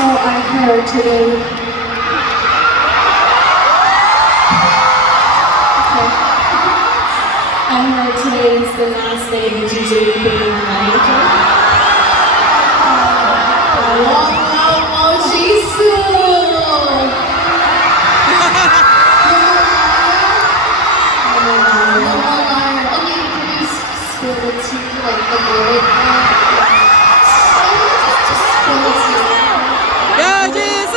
So I heard today. Okay. I heard today is the last day that Jisoo will be in America. Oh, Jisoo! No more liar. Okay, can you spill the tea like the word? Just spill the tea. 야, 지수!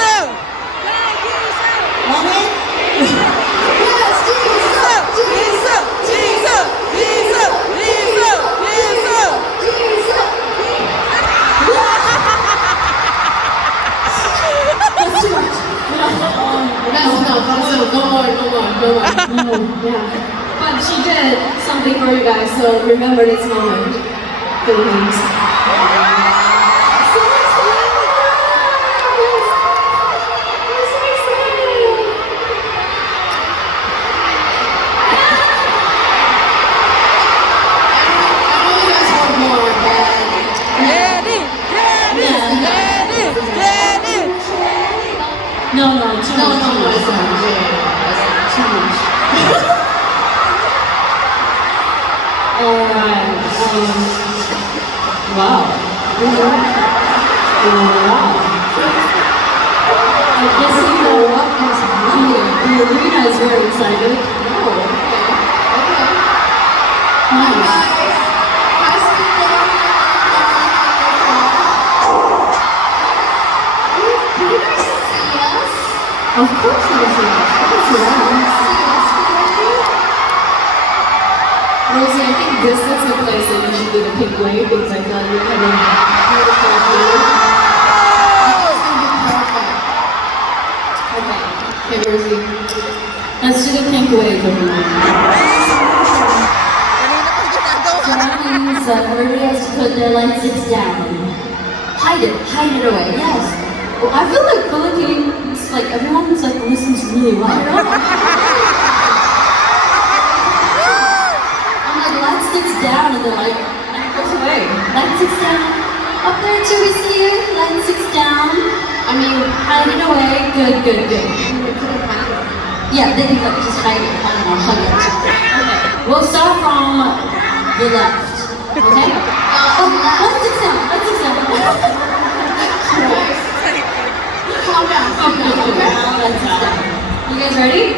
Moment? Yes, Jisoo! Jisoo! Jisoo! Jisoo! Jisoo! Jisoo! That's too much. No, yeah. But she did something for you guys, so remember this moment. Philippines. No, too much. It's not. Too much. Alright, wow. I guess you know what is happening. The arena is very excited. Of course I see us. Rosie, I think this is the place that you should do the pink wave because I thought you were having beautiful view. Okay, Rosie. Let's do the pink wave, everyone. kanina pa ginagawa. So that means that everybody has to put their lenses down. Hide it away, yes. Well, I feel like Philippines, like everyone's like listens really well. Light sticks down and the light goes away. Light sticks down. Up there too, we see you. Light sticks down. I mean, hide it away. Good. Yeah, they can like, just hide it. I don't know, hug it. Okay. We'll start from the left. Okay? Light sticks down. Calm down. Light sticks down. You guys ready?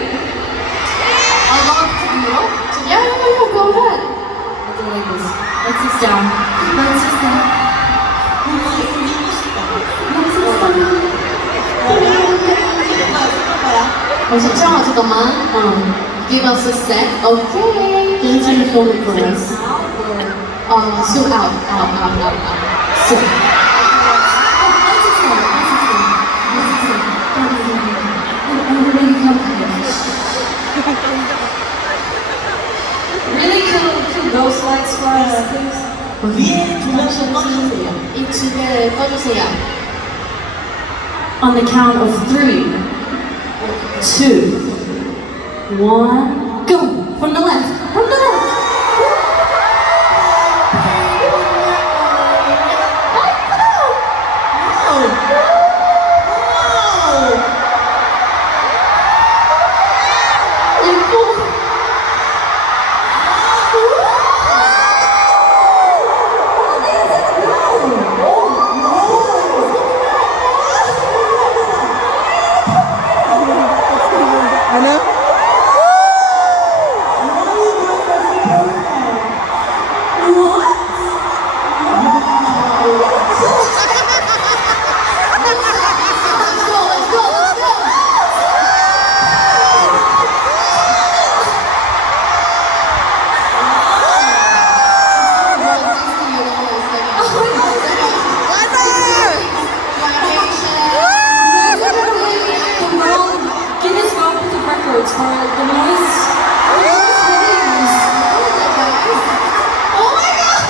I'll go up to the middle. Yeah, go ahead. I'll do it like this. Let's sit down. 잠깐만. Give us a sec. Okay. Then it's gonna film it for us. Zoom out. So. Really cool ghost lights for us, please. 위에 조명을 꺼주세요. 이 집에 꺼주세요. On the count of 3, 2, 1, go! From the left! Ano? Records for the most weddings. Oh my god!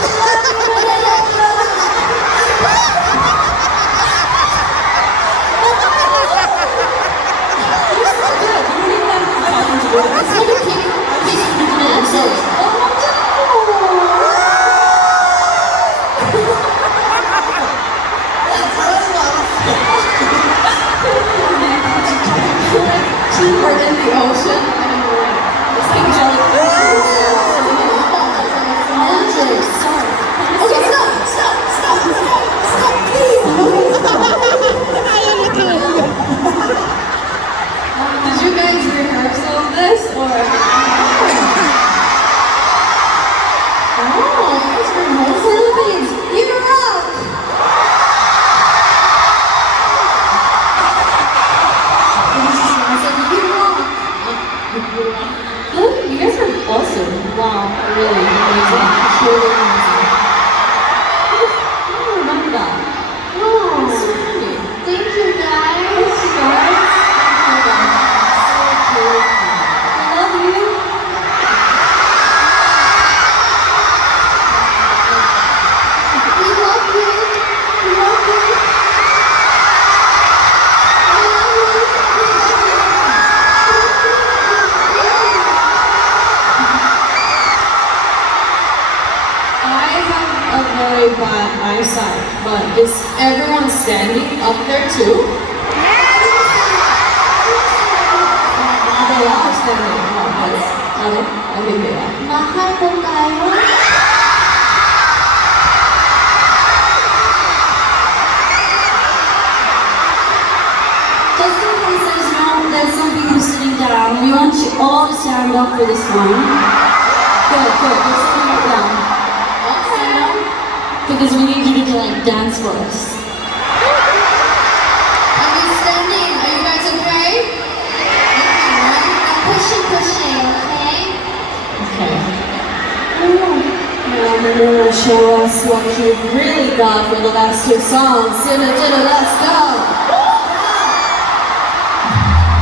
way by my side, but is everyone standing up there too? They are standing. Oh, but are they? I think they are. mahal 볼까요? Just in case there's some people sitting down, we want you all to stand up for this one. Good, good. We're sitting right down. All stand up because we need you to like dance for us. Are we standing? Are you guys okay? Okay, right? Now pushing, okay? Okay. Now you're gonna show us what you've really got for the last two songs. Jisoo, let's go.